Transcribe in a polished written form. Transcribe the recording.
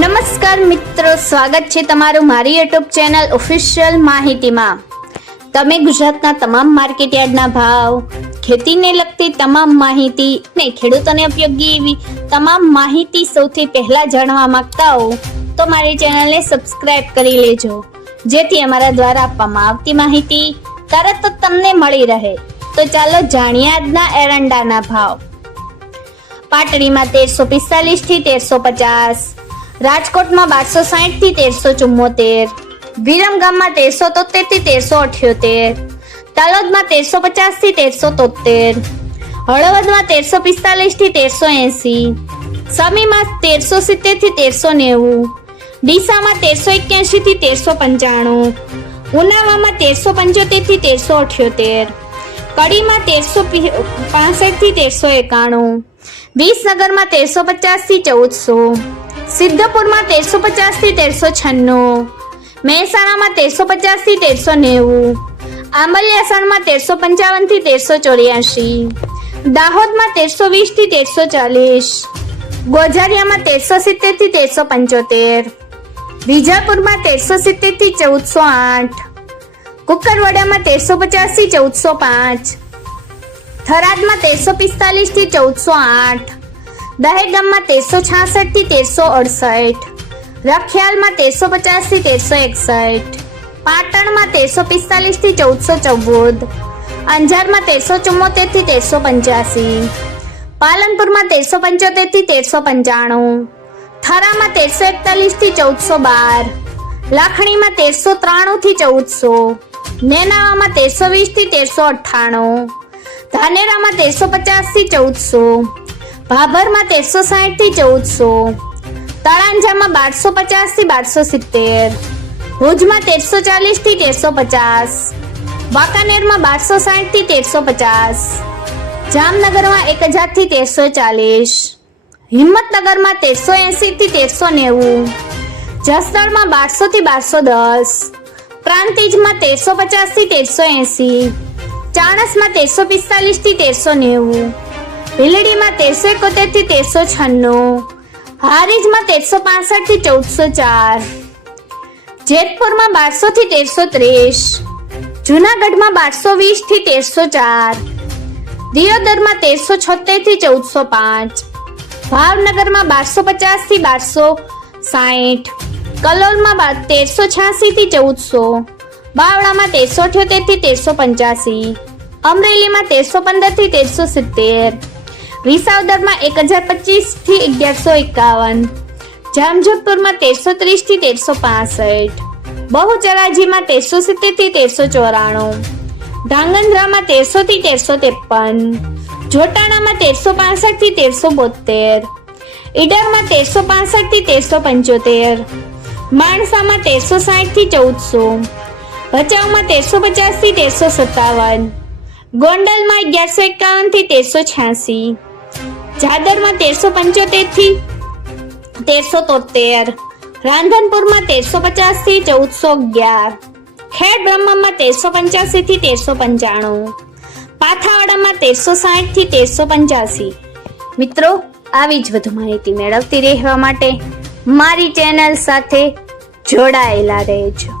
નમસ્કાર મિત્રો, સ્વાગત છે તમારું મારી યુટ્યુબ ચેનલ ઓફિશિયલ માહિતીમાં। તમે ગુજરાતના તમામ માર્કેટયાર્ડના ભાવ, ખેતીને લગતી તમામ માહિતી અને ખેડૂતોને ઉપયોગી એવી તમામ માહિતી સૌથી પહેલા જાણવા માંગતા હો તો મારી ચેનલને સબસ્ક્રાઇબ કરી લેજો, જેથી અમારા દ્વારા આપવામાં આવતી માહિતી તરત જ તમને મળી રહે। તો ચાલો જાણીએ આજના એરંડાના ભાવ। પાટડીમાં 1345 થી 1350, રાજકોટમાં 1260 થી 1374, વિરમગામમાં 1373 થી 1378, તાલોદમાં 1350 થી 1373, હળવદમાં 1345 થી 1380, સમીમાં 1370 થી 1390, ડીસામાં 1381 થી 1395, ઉનાવામાં 1375 થી 1378, કડીમાં 1365 થી 1391, વિસનગરમાં 1350 થી 1400, સિદ્ધપુરમાં 1350 થી 1396, મહેસાણામાં 1350 થી 1390, આંબલિયાસાણમાં 1355 થી 1384, દાહોદમાં 1320 થી 1340, ગોઝારિયામાં 1370 થી 1375, વિજાપુરમાં 1370 થી 1408, કુકરવાડામાં 1350 થી 1405, થરાદમાં 1345 થી 1408, દહેગામમાં 1366 થી 1368, રખિયાલમાં 1350 થી 1361, પાટણમાં 1345 થી 1414, અંજારમાં 1374 થી 1385, પાલનપુરમાં 1375 થી 1395, થરામાં 1341 થી 1412, લાખણીમાં 1393 થી 1400, નેનાવામાં 1320 થી 1398, ધાનેરામાં 1350 થી 1400, ભાભરમાં 1360 થી 1400, તળાંજામાં 1250 થી 1270, ભુજમાં 1340 થી 1350, વાંકાનેરમાં 1260 થી 1350, જામનગરમાં 1000 થી 1340, હિંમતનગરમાં 1380 થી 1390, જસદણમાં 1200 થી 1210, પ્રાંતિજમાં 1350 થી 1380, ચાણસમાં 1345 થી 1390, ભીલડીમાં 1371 થી 1396, હારીજમાં 1365 થી 1404, જેતપુરમાં 1200 થી 1330, જૂનાગઢમાં 1220 થી 1304, દિયોદરમાં 1376 થી 1405, ભાવનગરમાં 1250 થી 1260, કલોલમાં 1386 થી 1400, બાવળામાં 1378 થી 1385, અમરેલીમાં 1315 થી 1370, વિસાવદરમાં 1025 થી 1151, જામજોધપુરમાં 1330 થી 1365, બહુચરાજીમાં 1370 થી 1394, ધાંગધ્રામાં 1300 થી 1353, જોટાણામાં 1365 થી 1372, ઈડરમાં 1365 થી 1375, માણસામાં 1360 થી 1400, ભચાઉમાં 1350 થી 1357, ગોંડલમાં 1151 થી 1386, જાદરમાં 1375 થી 1373, રાંધનપુરમાં 1350 થી 1411, ખેડ બ્રહ્મામાં 1385 થી 1395, પાથાવાડામાં 1360 થી 1385। મિત્રો, આવી જ વધુ માહિતી મેળવતી રહેવા માટે મારી ચેનલ સાથે જોડાયેલા રહેજો।